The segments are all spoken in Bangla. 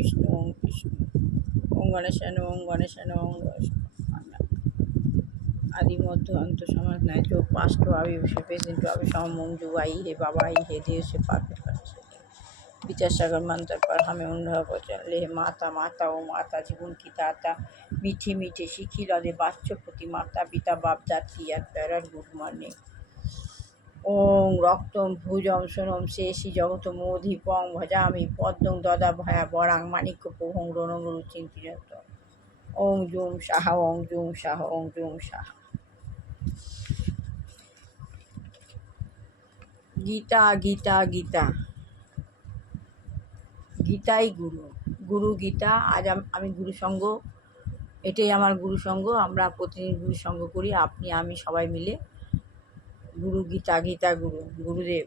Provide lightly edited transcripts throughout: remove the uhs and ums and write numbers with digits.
বিষ্ণু ওম কৃষ্ণ ওম গণেশায় নমঃ ওম গণেশায় নমঃ ওম গণেশায় নমঃ। आदि मध्य अंत समाज नहीं जो पास्ट अभी से प्रेजेंट अभी समझू आई है बाबा आई है देव से परफेक्ट विचार सागर मंत्र पर हमें उन्नत वचन ले माता माता ओ माता जीवन की दाता मीठे मीठे शिखी लदे बाच्य प्रति माता पिता बाप दात की याद पैरर गुड मॉर्निंग ओम रक्तम भुजम सोनम शेषी जगत मोधिपं भजामि पद्मं ददा भया बरांग माणिक्य प्रभं रणगुरु चिंतित ओम जूम शाह ओम जूम शाह ओम जूम शाह। गीता गीता गीता গীতাই গুরু গুরু গীতা। আজ আমি গুরু সঙ্গ, এটাই আমার গুরু সঙ্গ। আমরা প্রতিদিন গুরু সঙ্গ করি, আপনি আমি সবাই মিলে। গুরু গীতা গীতা গুরু গুরুদেব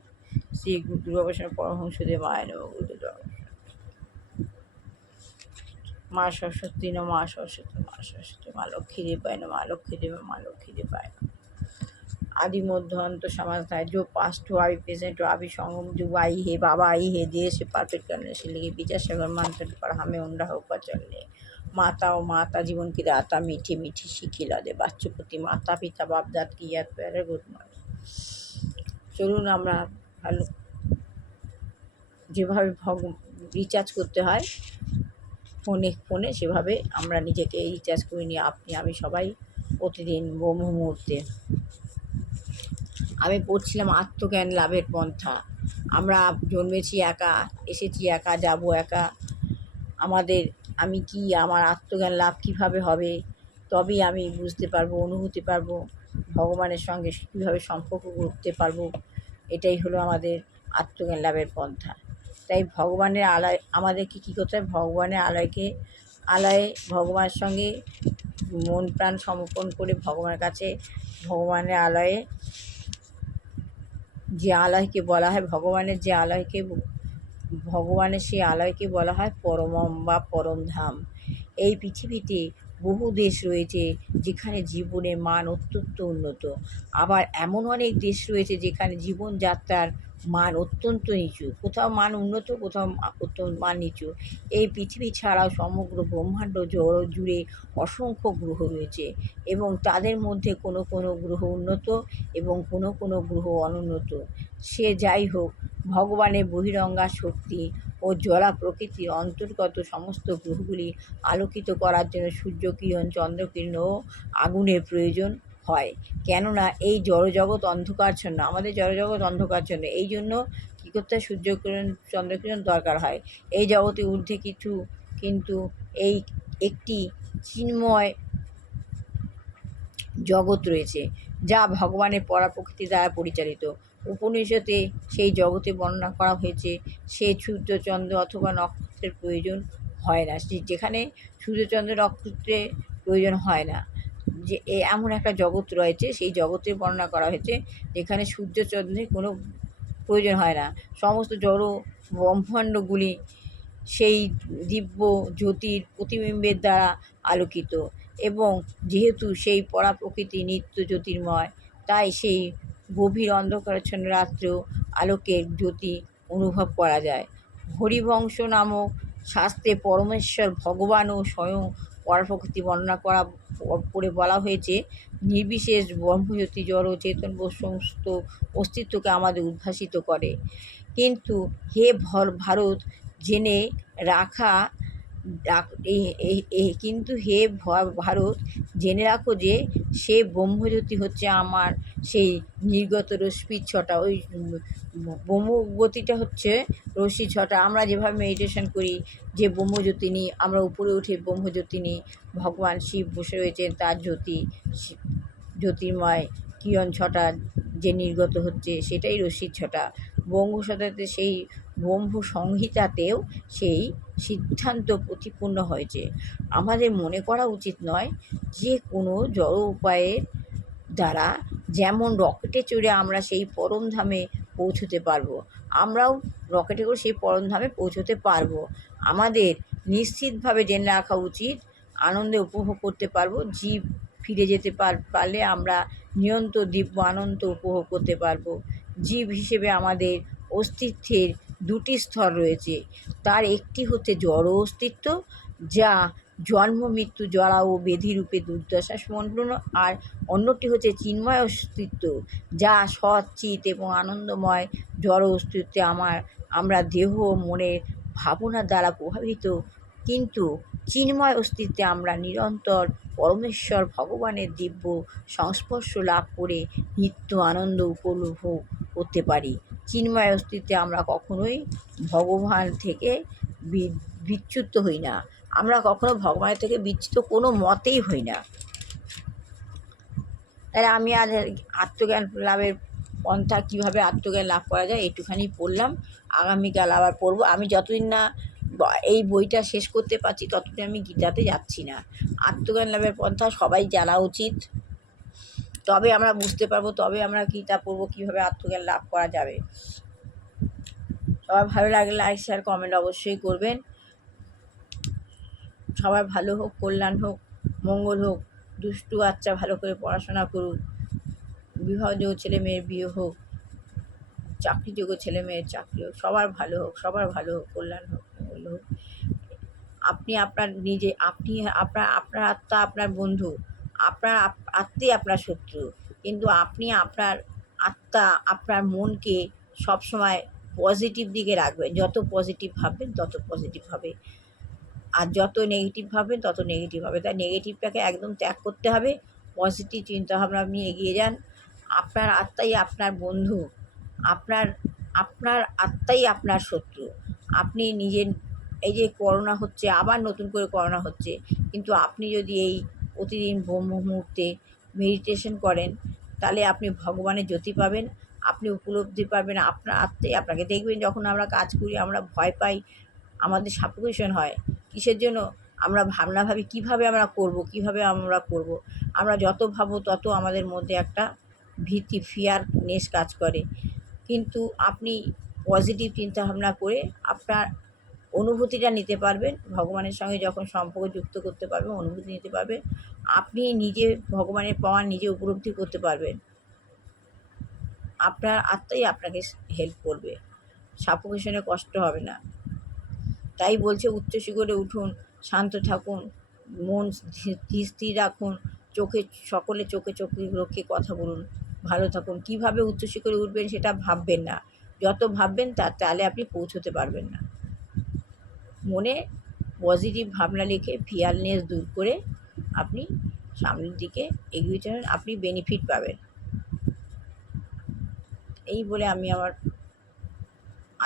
শ্রী দুর্গাবসান পরমহংসদেব মায়ের গুরুদেব মা সরস্বতী ন মা সরস্বতী মা সরস্বতী মা লক্ষ্মী দেবায় ন মা লক্ষ্মী দেব মা লক্ষ্মী দেবায়। आदि मध्य अंत समाज था जो पास्ट हो अभी प्रेजेंट हो अभी संगम जो आई है बाबा आई है देह से परफेक्ट करने से लिए विजय सागर मंत्र पर हमें उंडा होकर चलने माता और माता जीवन की दाता मीठी मीठी शिखिला दे बच्चों प्रति माता पिता बाप दात की याद प्यारे गुड मॉर्निंग। চলুন আমরা ভালো যেভাবে রিচার্জ করতে হয় ফোনে সেভাবে আমরা নিজেকে রিচার্জ করে নিই, আপনি আমি সবাই প্রতিদিন ব্রহ্ম মুহূর্তে। আমি পড়ছিলাম আত্মজ্ঞান লাভের পন্থা। আমরা জন্মেছি একা, এসেছি একা, যাব একা। আমি কি আমার আত্মজ্ঞান লাভ কীভাবে হবে, তবেই আমি বুঝতে পারবো, অনুভূতি পারবো, ভগবানের সঙ্গে কীভাবে সম্পর্ক করতে পারবো। এটাই হলো আমাদের আত্মজ্ঞান লাভের পন্থা। তাই ভগবানের আলয় আমাদেরকে কী করতে হয়, ভগবানের আলয়ে ভগবানের সঙ্গে মন প্রাণ সমর্পণ করে ভগবানের কাছে, ভগবানের আলয়ে যে আলয়কে বলা হয় ভগবানের সেই আলয়কে বলা হয় পরমম বা পরমধাম। এই পৃথিবীতে বহু দেশ রয়েছে যেখানে জীবনের মান অত্যন্ত উন্নত, আবার এমন অনেক দেশ রয়েছে যেখানে জীবনযাত্রার মান অত্যন্ত নিচু, কোথাও মান উন্নত, কোথাও অত্যন্ত মান নিচু। এই পৃথিবী ছাড়াও সমগ্র ব্রহ্মাণ্ড জুড়ে অসংখ্য গ্রহ রয়েছে এবং তাদের মধ্যে কোনো কোনো গ্রহ উন্নত এবং কোনো কোনো গ্রহ অনুন্নত। সে যাই হোক, ভগবানের বহিরঙ্গা শক্তি ও জ্বলা প্রকৃতির অন্তর্গত সমস্ত গ্রহগুলি আলোকিত করার জন্য সূর্যকিরণ, চন্দ্রকিরণ ও আগুনের প্রয়োজন হয়। কেননা এই জড়জগৎ অন্ধকারচ্ছন্ন, আমাদের জড়জগৎ অন্ধকারচ্ছন্ন, এই জন্য কী করতে হয়, সূর্যকিরণ চন্দ্রকিরণ দরকার হয়। এই জগতে ঊর্ধ্বে কিছু কিন্তু এই একটি চিন্ময় জগৎ রয়েছে যা ভগবানের পরাপ্রকৃতি দ্বারা পরিচালিত। উপনিষদে সেই জগতে বর্ণনা করা হয়েছে সে সূর্য চন্দ্র অথবা নক্ষত্রের প্রয়োজন হয় না, যেখানে সূর্যচন্দ্র নক্ষত্রের প্রয়োজন হয় না, যে এমন একটা জগৎ রয়েছে, সেই জগতের বর্ণনা করা হয়েছে যেখানে সূর্যচন্দ্রের কোনো প্রয়োজন হয় না। সমস্ত জড় ব্রহ্মাণ্ডগুলি সেই দিব্য জ্যোতির প্রতিবিম্বের দ্বারা আলোকিত এবং যেহেতু সেই পরাপ্রকৃতি নিত্য জ্যোতির্ময়, তাই সেই গভীর অন্ধকারাচ্ছন্ন রাত্রেও আলোকের জ্যোতি অনুভব করা যায়। হরিবংশ নামক শাস্ত্রে পরমেশ্বর ভগবান ও স্বয়ং পরাপ্রকৃতি বর্ণনা করে বলা হয়েছে নির্বিশেষ ব্রহ্মজ্যোতি জড় চেতন সমস্ত অস্তিত্বকে আমাদের উদ্ভাসিত করে। কিন্তু হে ভারত জেনে রাখা যে সে ব্রহ্মজ্যোতি হচ্ছে আমার সেই নির্গত রশ্মির ছটা। ওই ব্রহ্মজ্যোতিটা হচ্ছে রশ্মি ছটা। আমরা যেভাবে মেডিটেশন করি যে ব্রহ্মজ্যোতি নিই, আমরা উপরে উঠে ব্রহ্মজ্যোতি নিই, ভগবান শিব বসে রয়েছেন, তার জ্যোতির্ময় কিরণ ছটা যে নির্গত হচ্ছে সেটাই রশ্মির ছটা। ব্রহ্মসূত্রে সেই ব্রহ্ম সংহিতাতেও সেই সিদ্ধান্ত প্রতিপন্ন হয়েছে। আমাদের মনে করা উচিত নয় যে কোনো জড় উপায়ের দ্বারা, যেমন রকেটে চড়ে আমরা সেই পরমধামে পৌঁছতে পারবো, আমরাও রকেটে করে সেই পরমধামে পৌঁছতে পারবো। আমাদের নিশ্চিতভাবে জেনে রাখা উচিত, আনন্দে উপভোগ করতে পারবো। জীব ফিরে যেতে পারলে আমরা নিরন্তর দিব্য আনন্দ উপভোগ করতে পারবো। জীব হিসেবে আমাদের অস্তিত্বের দুটি স্তর রয়েছে। তার একটি হচ্ছে জড় অস্তিত্ব, যা জন্ম মৃত্যু জরা ও ব্যাধিরূপে দুর্দশা সম্পন্ন, আর অন্যটি হচ্ছে চিন্ময় অস্তিত্ব, যা সৎ চিৎ এবং আনন্দময়। জড় অস্তিত্বে আমরা দেহ ও মনের ভাবনার দ্বারা প্রভাবিত, কিন্তু চিন্ময় অস্তিত্বে আমরা নিরন্তর পরমেশ্বর ভগবানের দিব্য সংস্পর্শ লাভ করে নিত্য আনন্দ উপভোগ করতে পারি। চিন্ময় অস্তিত্বে আমরা কখনোই ভগবান থেকে বিচ্যুত হই না। আমরা কখনো ভগবানের থেকে বিচ্যুত কোনো মতেই হই না। তাই আমি আজ আত্মজ্ঞান লাভের পন্থা, কীভাবে আত্মজ্ঞান লাভ করা যায় একটুখানি পড়লাম। আগামীকাল আবার পড়ব। আমি যতদিন না এই বইটা শেষ করতে পারছি ততদিন আমি গীতাতে যাচ্ছি না। আত্মজ্ঞান লাভের পন্থা সবাই জানা উচিত, তবে আমরা বুঝতে পারবো, তবে আমরা গীতা পড়বো কীভাবে আত্মজ্ঞান লাভ করা যাবে। সবার ভালো লাগলে লাইক শেয়ার কমেন্ট অবশ্যই করবেন। সবার ভালো হোক, কল্যাণ হোক, মঙ্গল হোক। দুষ্টু বাচ্চা ভালো করে পড়াশোনা করুক, বিবাহযোগ্য ছেলে মেয়ের বিয়ে হোক, চাকরিযোগ্য ছেলে মেয়ের চাকরি হোক, সবার ভালো হোক, সবার ভালো হোক, কল্যাণ হোক, মঙ্গল হোক। আপনি আপনার আত্মা আপনার বন্ধু, আপনার আত্মাই আপনার শত্রু, কিন্তু আপনি আপনার আত্মা আপনার মনকে সবসময় পজিটিভ দিকে রাখবেন। যত পজিটিভ ভাববেন তত পজিটিভ হবে, আর যত নেগেটিভ ভাববেন তত নেগেটিভ হবে। তাই নেগেটিভটাকে একদম ত্যাগ করতে হবে, পজিটিভ চিন্তাভাবনা আপনি এগিয়ে যান। আপনার আত্মাই আপনার বন্ধু, আপনার আত্মাই আপনার শত্রু। আপনি নিজের, এই যে করোনা হচ্ছে, আবার নতুন করে করোনা হচ্ছে, কিন্তু আপনি যদি এই প্রতিদিন ব্রহ্ম মুহূর্তে মেডিটেশন করেন, তাহলে আপনি ভগবানের জ্যোতি পাবেন, আপনি উপলব্ধি পারবেন। আপনার আত্মাই আপনাকে দেখবেন। যখন আমরা কাজ করি আমরা ভয় পাই, আমাদের সাফোকেশন হয়, কিসের জন্য? আমরা ভাবি কীভাবে আমরা করব। আমরা যত ভাবো তত আমাদের মধ্যে একটা ভীতি, ফিয়ারনেস কাজ করে। কিন্তু আপনি পজিটিভ চিন্তাভাবনা করে আপনার অনুভূতিটা নিতে পারবেন, ভগবানের সঙ্গে যখন সম্পর্ক যুক্ত করতে পারবেন, অনুভূতি নিতে পারবেন, আপনি নিজে ভগবানের পাওয়া নিজে উপলব্ধি করতে পারবেন। আপনার আত্মাই আপনাকে হেল্প করবে, সাফোকেশনে কষ্ট হবে না। তাই বলছে উচ্চ শিখরে উঠুন, শান্ত থাকুন, মন স্থির রাখুন, সকলে চোখে রেখে কথা বলুন, ভালো থাকুন। কীভাবে উচ্চ শিখরে উঠবেন সেটা ভাববেন না, যত ভাববেন তাহলে আপনি পৌঁছতে পারবেন না। মনে পজিটিভ ভাবনা লিখে ফিয়ারনেস দূর করে আপনি সামনের দিকে এগিয়ে চলেন, আপনি বেনিফিট পাবেন। এই বলে আমি আমার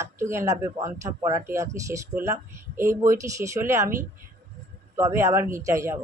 আত্মজ্ঞান লাভের পন্থা পড়াটি আজকে শেষ করলাম। এই বইটি শেষ হলে আমি তবে আবার গীতায় যাব।